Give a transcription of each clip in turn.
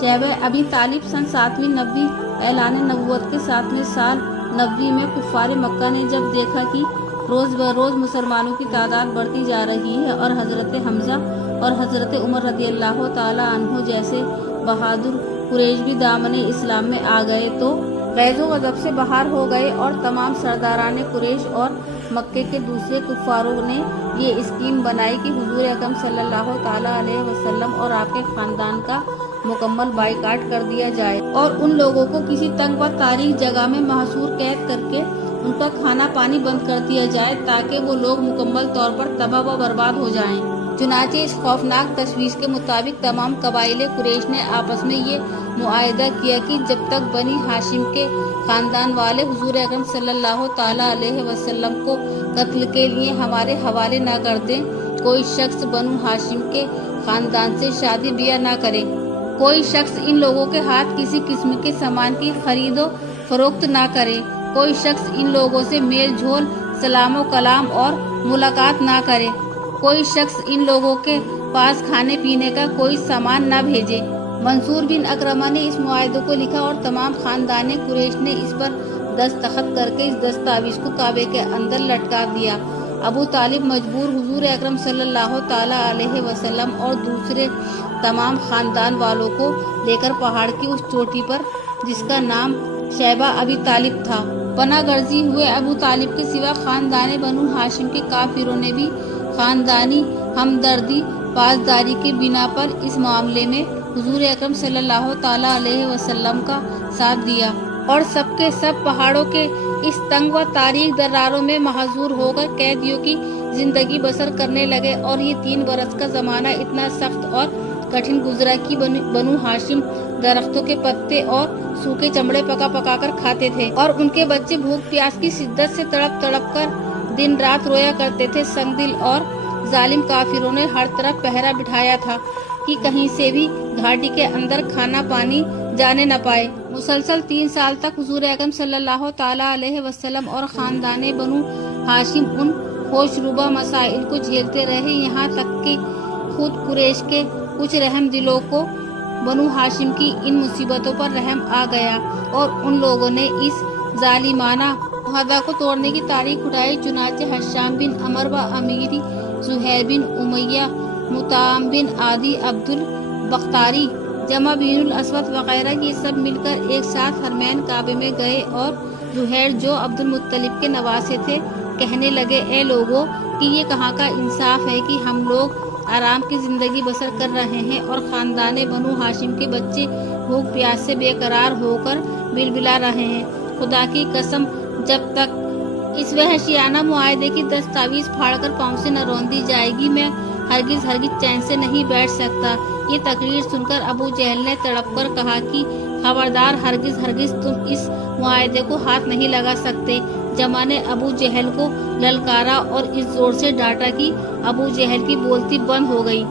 शैबा अबी तालिब सन 7वीं नबी ऐलान नबूवत के 7वें साल नबी में कुफ़ार मक्का ने जब देखा कि रोज़ बरोज़ मुसलमानों की तादाद बढ़ती जा रही है और हज़रत हमज़ा और हज़रत उमर रज़ियल्लाहु ताला अन्हु जैसे बहादुर कुरैश भी दामने इस्लाम में आ गए तो ग़ैज़ो गज़ब से बाहर हो गए और तमाम सरदारान कुरैश और मक्के के दूसरे कुफ़ारों ने ये स्कीम बनाई कि हुज़ूर अकरम सल्लल्लाहु ताला अलैहि वसल्लम और आपके ख़ानदान का मुकम्मल बाइकाट कर दिया जाए और उन लोगों को किसी तंग व तारीख जगह में महसूर कैद करके उनका खाना पानी बंद कर दिया जाए ताकि वो लोग मुकम्मल तौर पर तबाह व बर्बाद हो जाएं। चुनाचे इस खौफनाक तशवीश के मुताबिक तमाम कबाइले कुरैश ने आपस में ये मुआहिदा किया कि जब तक बनी हाशिम के ख़ानदान वाले हुज़ूर अकरम सल्लल्लाहु ताला अलैहि वसल्लम को कत्ल के लिए हमारे हवाले ना कर दें, कोई शख्स बनु हाशिम के ख़ानदान से शादी ब्याह ना करे, कोई शख्स इन लोगों के हाथ किसी किस्म के सामान की खरीदो फरोख्त ना करे, कोई शख्स इन लोगों से मेल झोल सलामो कलाम और मुलाकात ना करे, कोई शख्स इन लोगों के पास खाने पीने का कोई सामान ना भेजे। मंसूर बिन अकरमा ने इस मुआहिदे को लिखा और तमाम खानदान कुरैश ने इस पर दस्तखत करके इस दस्तावेज को काबे के अंदर लटका दिया। अबू तालिब मजबूर हुजूर अकरम सल्लल्लाहु ताला अलैहि वसल्लम और दूसरे तमाम खानदान वालों को लेकर पहाड़ की उस चोटी पर, जिसका नाम शैबा अबी तालिब था, पनाह गर्जी हुए। अबू तालिब के सिवा खानदान बनु हाशिम के काफिरों ने भी खानदानी हमदर्दी पासदारी के बिना पर इस मामले में हुजूर अकरम सल्लल्लाहु ताला अलैहि वसल्लम का साथ दिया और सबके सब पहाड़ों के इस तंग व तारीख दरारों में महजूर होकर कैदियों की जिंदगी बसर करने लगे। और ये 3 बरस का जमाना इतना सख्त और कठिन गुजरा कि बनु हाशिम दरख्तों के पत्ते और सूखे चमड़े पका पका कर खाते थे और उनके बच्चे भूख प्यास की शिद्दत से तड़प तड़प कर दिन रात रोया करते थे। संगदिल और जालिम काफिरों ने हर तरफ पहरा बिठाया था कि कहीं से भी घाटी के अंदर खाना पानी जाने न पाए। मुसलसल 3 साल तक हुजूर अकरम सल्लल्लाहु ताला अलैहि वसल्लम और खानदाने बनु हाशिम उन होशरुबा मसाइल को झेलते रहे, यहाँ तक कि खुद कुरैश के कुछ रहम दिलों को बनु हाशिम की इन मुसीबतों पर रहम आ गया और उन लोगों ने इस जालिमाना मुआहदा को तोड़ने की तारीख उठाई। चुनाचे हश्शाम बिन अमर व अमीरी ज़ुहैर बिन उमैया, मुताम बिन आदि, अब्दुल बख्तारी, जमा बिन असवद वगैरह ये सब मिलकर एक साथ हरमैन काबे में गए और ज़ुहैर जो अब्दुल मुत्तलिब के नवासे थे कहने लगे, ए लोगों कि ये कहाँ का इंसाफ है कि हम लोग आराम की जिंदगी बसर कर रहे हैं और खानदाने बनु हाशिम के बच्चे भूख प्यास से बेकरार होकर बिलबिला रहे हैं। खुदा की कसम, जब तक इस वहशियाना मुआहिदे की दस्तावेज फाड़कर पाँव से न रौंदी जाएगी, मैं हरगिज हरगिज चैन से नहीं बैठ सकता। ये तकरीर सुनकर अबू जहल ने तड़प कर कहा कि खबरदार, हरगिज हरगिज तुम इस मुआहिदे को हाथ नहीं लगा सकते। जमा ने अबू जहल को ललकारा और इस जोर से डांटा कि अबू जहल की बोलती बंद हो गई।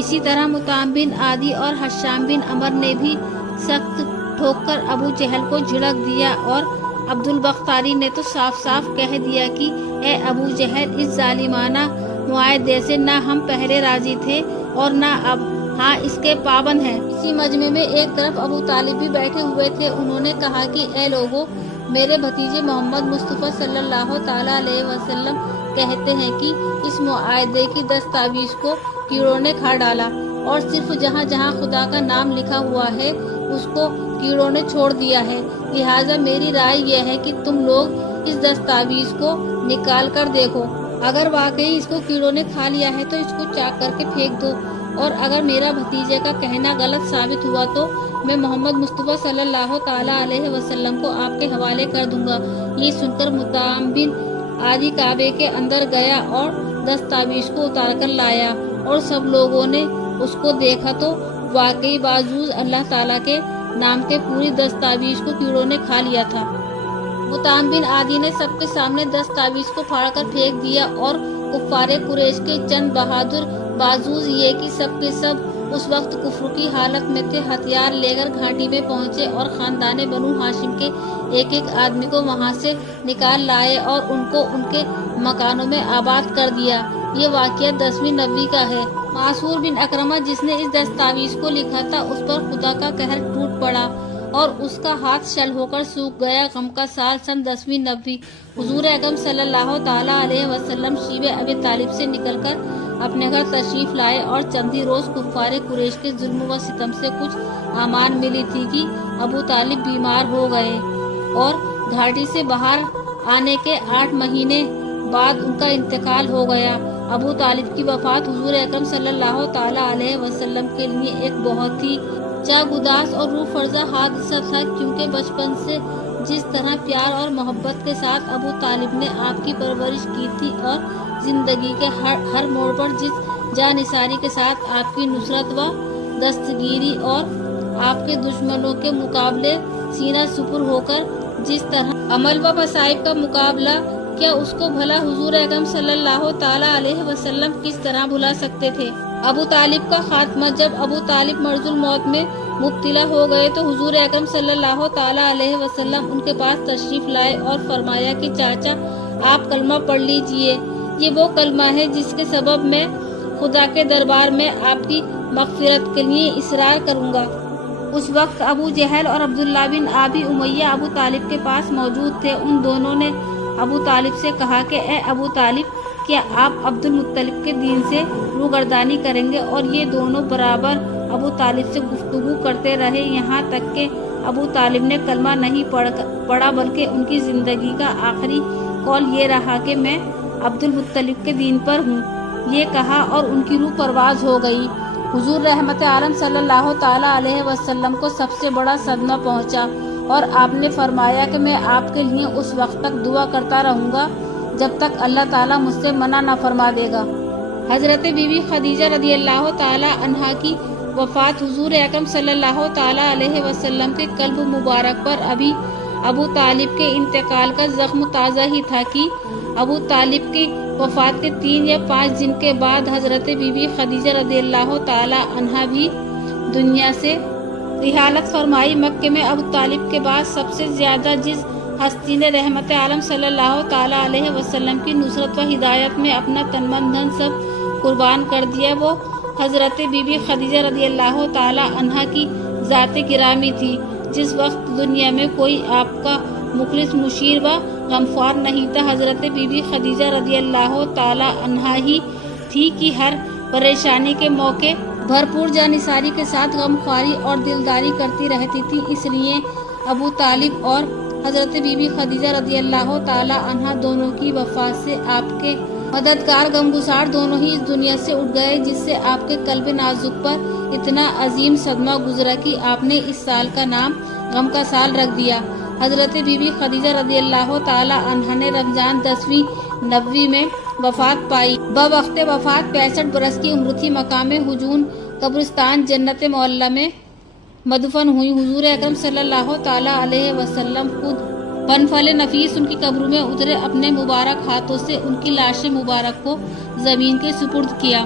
इसी तरह मुताम बिन आदि और हश्शाम बिन अमर ने भी सख्त ठोक कर अबू जहल को झिड़क दिया और अब्दुल बख्तारी ने तो साफ साफ कह दिया कि ए अबू जहल, इस जालिमाना मुआहिदे से न हम पहले राजी थे और न अब, हाँ इसके पाबंद हैं। इसी मजमे में एक तरफ अबू तालिब भी बैठे हुए थे। उन्होंने कहा कि ए लोगों, मेरे भतीजे मोहम्मद मुस्तफ़ा सल्लल्लाहु ताला अलैहि वसल्लम कहते हैं कि इस मुआहिदे की दस्तावेज को कीड़ों ने खा डाला और सिर्फ जहाँ जहाँ खुदा का नाम लिखा हुआ है उसको कीड़ों ने छोड़ दिया है। लिहाजा मेरी राय यह है कि तुम लोग इस दस्तावेज को निकाल कर देखो। अगर वाकई इसको कीड़ों ने खा लिया है तो इसको चाक करके फेंक दो, और अगर मेरा भतीजे का कहना गलत साबित हुआ तो मैं मोहम्मद मुस्तफ़ा सल्लल्लाहु ताला अलैहि वसल्लम को आपके हवाले कर दूंगा। ये सुनकर मुताम बिन आदि काबे के अंदर गया और दस्तावेज को उतार कर लाया और सब लोगों ने उसको देखा तो वाकई बाजूज अल्लाह ताला के नाम के पूरी दस्तावेज को कीड़ों ने खा लिया था। मुताम बिन आदि ने सबके सामने दस्तावेज को फाड़कर फेंक दिया और कुफ्फारे कुरैश के चंद बहादुर बाजूज ये कि सबके सब उस वक्त कुफ्र की हालत में थे, हथियार लेकर घाटी में पहुंचे और खानदाने बनु हाशिम के एक एक आदमी को वहां से निकाल लाए और उनको उनके मकानों में आबाद कर दिया। ये वाकया 10वीं नबी का है। मासूर बिन अकरमा जिसने इस दस्तावेज को लिखा था उस पर खुदा का कहर टूट पड़ा और उसका हाथ शल होकर सूख गया। गम का साल सन 10वीं नबी। हुजूर अकरम सल्लल्लाहु ताला अलैहि वसल्लम शीबे अबी तालिब से निकलकर अपने घर तशरीफ लाए और चंदी रोज कुफ्फारे कुरैश के जुल्म व सितम से कुछ आमान मिली थी कि अबू तालिब बीमार हो गए और घाटी से बाहर आने के 8 महीने बाद उनका इंतकाल हो गया। अबू तालिब की वफात हुजूर अकरम सल्लल्लाहु ताला अलैहि वसल्लम के लिए एक बहुत ही जागुदास और रूह फर्जा हादसा था, क्योंकि बचपन से जिस तरह प्यार और मोहब्बत के साथ अबू तालिब ने आपकी परवरिश की थी और जिंदगी के हर मोड़ पर जिस जानिसारी के साथ आपकी नुसरत व दस्तगीरी और आपके दुश्मनों के मुकाबले सीना सुपुर होकर जिस तरह अमल व मसाइब का मुकाबला, क्या उसको भला हुजूर अकरम सल्लल्लाहु ताला अलैहि वसल्लम किस तरह भुला सकते थे। अबू तालिब का खात्मा। जब अबू तालिब मर्जुल मौत में मुब्तला हो गए तो हुजूर अकरम सल्लल्लाहु ताला अलैहि वसल्लम उनके पास तशरीफ लाए और फरमाया कि चाचा आप कलमा पढ़ लीजिए, ये वो कलमा है जिसके सबब मैं खुदा के दरबार में आपकी मग़फ़िरत के लिए इसरार करूँगा। उस वक्त अबू जहल और अब्दुल्ला बिन अबी उमय्या अबू तालिब के पास मौजूद थे। उन दोनों ने अबू तालिब से कहा कि ए अबू तालिब, क्या आप अब्दुल मुत्तलिब के दीन से रूगर्दानी करेंगे? और ये दोनों बराबर अबू तालिब से गुफ्तगू करते रहे, यहाँ तक कि अबू तालिब ने कलमा नहीं पढ़ा बल्कि उनकी ज़िंदगी का आखिरी कौल ये रहा कि मैं अब्दुल मुत्तलिब के दीन पर हूँ। ये कहा और उनकी रूह परवाज हो गई। हुजूर रहमत आलम सल्लल्लाहु ताला अलैहि वसल्लम को सबसे बड़ा सदमा पहुँचा और आपने फरमाया कि मैं आपके लिए उस वक्त तक दुआ करता रहूँगा जब तक अल्लाह ताला मुझसे मना ना फरमा देगा। हज़रत बीबी खदीजा रदियल्लाहु ताला अन्हा की वफ़ात हुजूर अकरम सल्लल्लाहु ताला अलैहि वसल्लम के कल्ब मुबारक पर अभी अबू तालिब के इंतकाल का ज़ख्म ताज़ा ही था कि अबू तालिब की वफ़ात के 3 या 5 दिन के बाद हज़रत बीबी खदीजा रदियल्लाहु ताला अन्हा भी दुनिया से रिहालत फरमाई। मक्के में अबू तालिब के बाद सबसे ज़्यादा जिस हस्ती ने रहमत आलम सल्लल्लाहु ताला अलैहि वसल्लम की नुसरत व हिदायत में अपना तन मन धन सब कुर्बान कर दिया, वो हज़रत बीबी खदीजा रदियल्लाहु ताला अन्हा की ज़ात गिरामी थी। जिस वक्त दुनिया में कोई आपका मुखलिस मुशीर व गमख्वार नहीं था, हज़रत बीबी खदीजा रदियल्लाहु ताला अन्हा ही थी कि हर परेशानी के मौके भरपूर जानिसारी के साथ गमख्वारी और दिलदारी करती रहती थी। इसलिए अबू तालिब और हज़रत बीबी खदीजा रदियल्लाहु ताला अन्हा दोनों की वफ़ात से आपके मददगार गमगुसार दोनों ही इस दुनिया से उठ गए, जिससे आपके कल्ब नाजुक पर इतना अजीम सदमा गुजरा कि आपने इस साल का नाम गम का साल रख दिया। हज़रत बीबी खदीजा रदियल्लाहु ताला अन्हा ने रमज़ान 10वीं नबवी में वफ़ात पाई। बवक़्त वफ़ात 65 बरस की उम्र थी। मकाम हुजून कब्रिस्तान जन्नत मौला में मदफन हुई। हुजूर अकरम सल्लल्लाहु ताला अलैहि वसल्लम खुद बनफल नफीस उनकी कब्र में उतरे, अपने मुबारक हाथों से उनकी लाश मुबारक को ज़मीन के सुपुर्द किया।